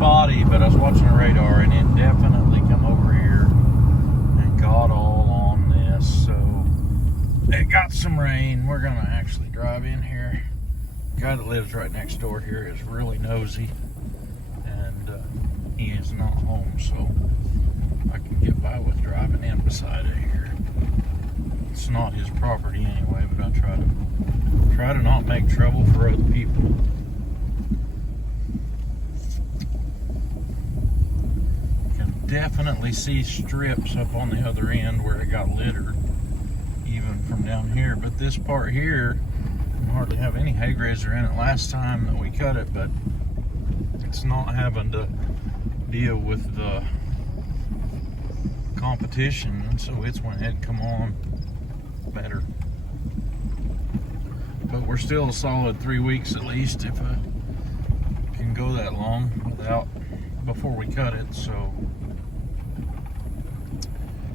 spotty, but I was watching the radar and it definitely come over here and got all on this. So it got some rain. We're gonna actually drive in here. The guy that lives right next door here is really nosy, and he is not home, so I can get by with driving in beside it here. It's not his property anyway, but I try to not make trouble for other people. You can definitely see strips up on the other end where it got littered, even from down here. But this part here, I hardly have any Haygrazer in it last time that we cut it, but it's not having to deal with the competition, and so it's went ahead and come on better. But we're still a solid 3 weeks at least, if I can go that long without before we cut it. So,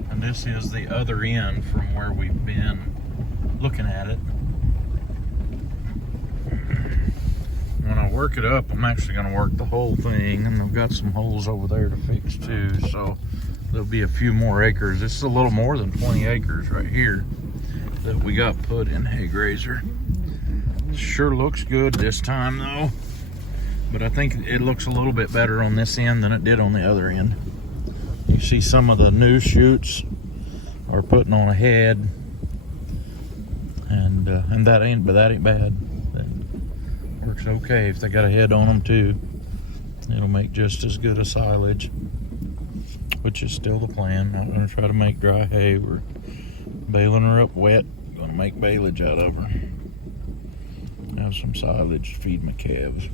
and this is the other end from where we've been looking at it. When I work it up, I'm actually going to work the whole thing, and I've got some holes over there to fix too, so there'll be a few more acres. This is a little more than 20 acres right here that we got put in Haygrazer. Sure looks good this time though, but I think it looks a little bit better on this end than it did on the other end. You see some of the new shoots are putting on a head, and that ain't bad. That works okay if they got a head on them too. It'll make just as good a silage, which is still the plan. Not gonna try to make dry hay. We're baling her up wet. Gonna make baleage out of her. Have some silage to feed my calves.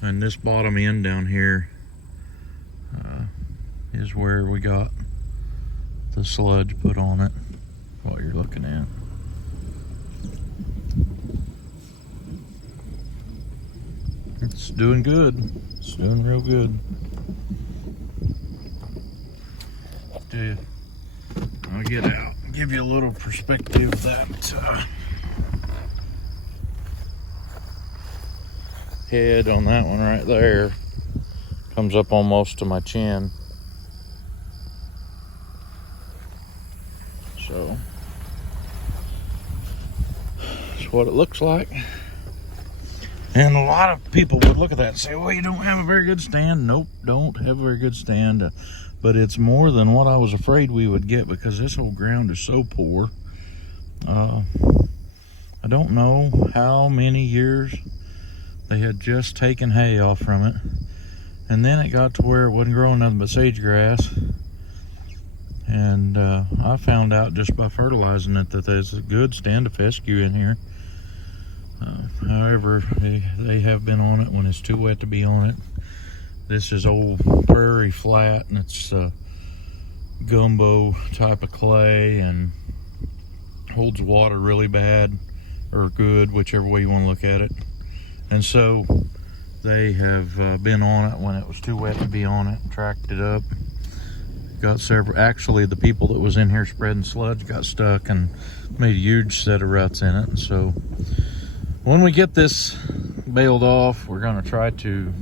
And this bottom end down here is where we got the sludge put on it, what you're looking at. It's doing good. It's doing real good. I'll get out and give you a little perspective. That head on that one right there comes up almost to my chin. So that's what it looks like. And a lot of people would look at that and say, well, you don't have a very good stand. Nope, don't have a very good stand. But it's more than what I was afraid we would get, because this whole ground is so poor. I don't know how many years they had just taken hay off from it. And then it got to where it wasn't growing nothing but sage grass. And I found out just by fertilizing it that there's a good stand of fescue in here. However, they have been on it when it's too wet to be on it. This is old prairie flat, and it's gumbo type of clay and holds water really bad or good, whichever way you want to look at it. And so they have been on it when it was too wet to be on it, tracked it up. Got several, actually the people that was in here spreading sludge got stuck and made a huge set of ruts in it. And so when we get this baled off, we're going to try to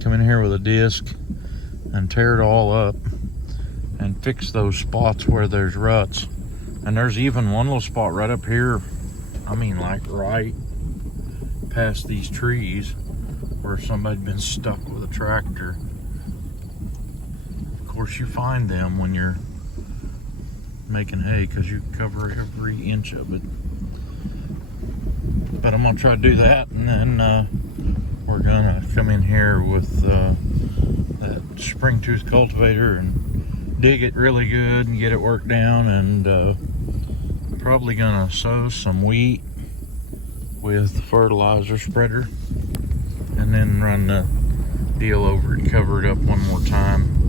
come in here with a disc and tear it all up and fix those spots where there's ruts. And there's even one little spot right up here, I mean like right past these trees, where somebody's been stuck with a tractor. Of course you find them when you're making hay, because you cover every inch of it. But I'm gonna try to do that, and then we're gonna come in here with that spring tooth cultivator and dig it really good and get it worked down, and probably gonna sow some wheat with the fertilizer spreader, and then run the deal over and cover it up one more time